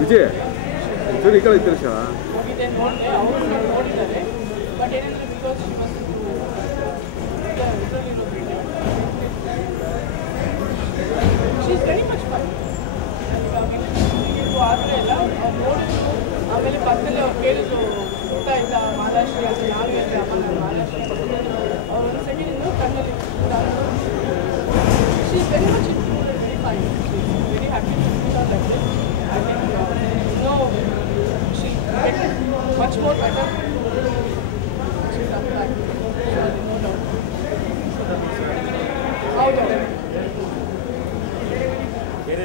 ವಿಜಯ್ ಚೂರು ಈ ಕಡೆ ಇತ್ತು ರಿಷಾ ಆಮೇಲೆ ಪಕ್ಕದಲ್ಲಿ ಅವ್ರು ಕೇಳಿದ್ರು ಊಟ ಇಲ್ಲ ಮಹಾರಾಷ್ಟ್ರ ನಾಳೆ ಅಮ್ಮ She's very much into very fine. very happy to her like this. I think, she much more better.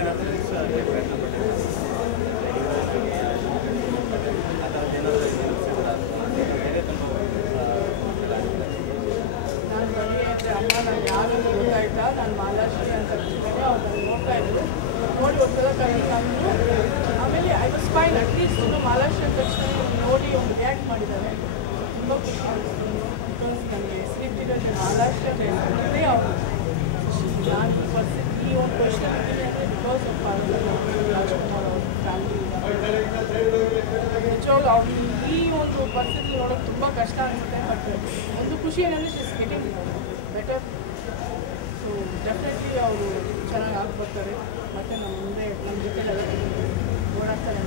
different number. On the day I was ನ ಮಲ್ಲಾಶ್ವಿ entertainer our not I do ನೋಡಿ ಒಂದ ಸಲ ಕನ್ನಾದು ಅಮೇಲಿ I was find at least ಉನ್ ಮಲ್ಲಾಶ್ವಿ ಪಕ್ಷನೆ ನೋಡಿ react ಮಾಡಿದರೆ ತುಂಬಾ ಖುಷಿ ಆಗ್ತದೆ ಸಿಟಿರೋದನ ಆರಾಧ್ಯ ಮೇನ್ ಅಲ್ಲಿ ಆಪೋಸ್ ಇನ್ ಆನ್ ಪ್ರೆಸೆಂಟ್ ಈ ಒಂದು ಪ್ರಶ್ನೆ ಇದೆ बिकॉज ಆಫ್ ಅವರ್ ಟಾಕ್ ಮರ ನಾವು ಚಾಲ್ಲಿ ಐ ಡ್ರೈಕ್ ದ ಸೇವ್ ಆಗಿ ಚಲೋ ಆನ್ ಈ ಒಂದು ಪ್ರೆಸೆಂಟ್ ನೋಡಿ ತುಂಬಾ ಕಷ್ಟ ಆಗ್ತದೆ ಬಟ್ ಒಂದು ಖುಷಿ ಅನಿಸ್ತಿಸ್ ಗೆಟಿಂಗ್ ಬೆಟರ್ ಡೆಫಿನೆಟ್ಲಿ ಅವರು ಚೆನ್ನಾಗಿ ಆಗಿ ಬರ್ತಾರೆ ಮತ್ತು ನಮ್ಮ ಮುಂದೆ ನಮ್ಮ ಜೊತೆ ಓಡಾಡ್ತಾರೆ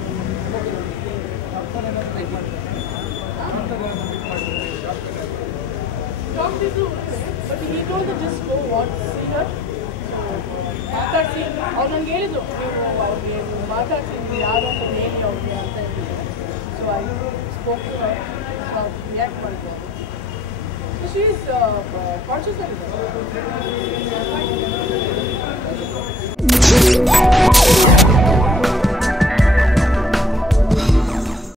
ಡಾಕ್ಟರ್ಸು ಬಟ್ ಈ don't just go what see her ಮಾತಾಡಿಸಿ ಅವ್ರು ನಂಗೆ ಹೇಳಿದ್ರು ನೀವು ಅವ್ರಿಗೆ ಮಾತಾಡಿಸಿ ನೀವು ಯಾರು ಅಂತ ಹೇಳಿ ಅವ್ರಿಗೆ ಅಂತ ಹೇಳಿದ್ರು ಸೊ ಐವರು ಸ್ಪೋಕ್ ರಿಯಾಕ್ಟ್ ಮಾಡಿದ್ರು ಶಿ ಈಸ್ ಕಾನ್ಷಿಯಸ್ ಆಗಿದೆ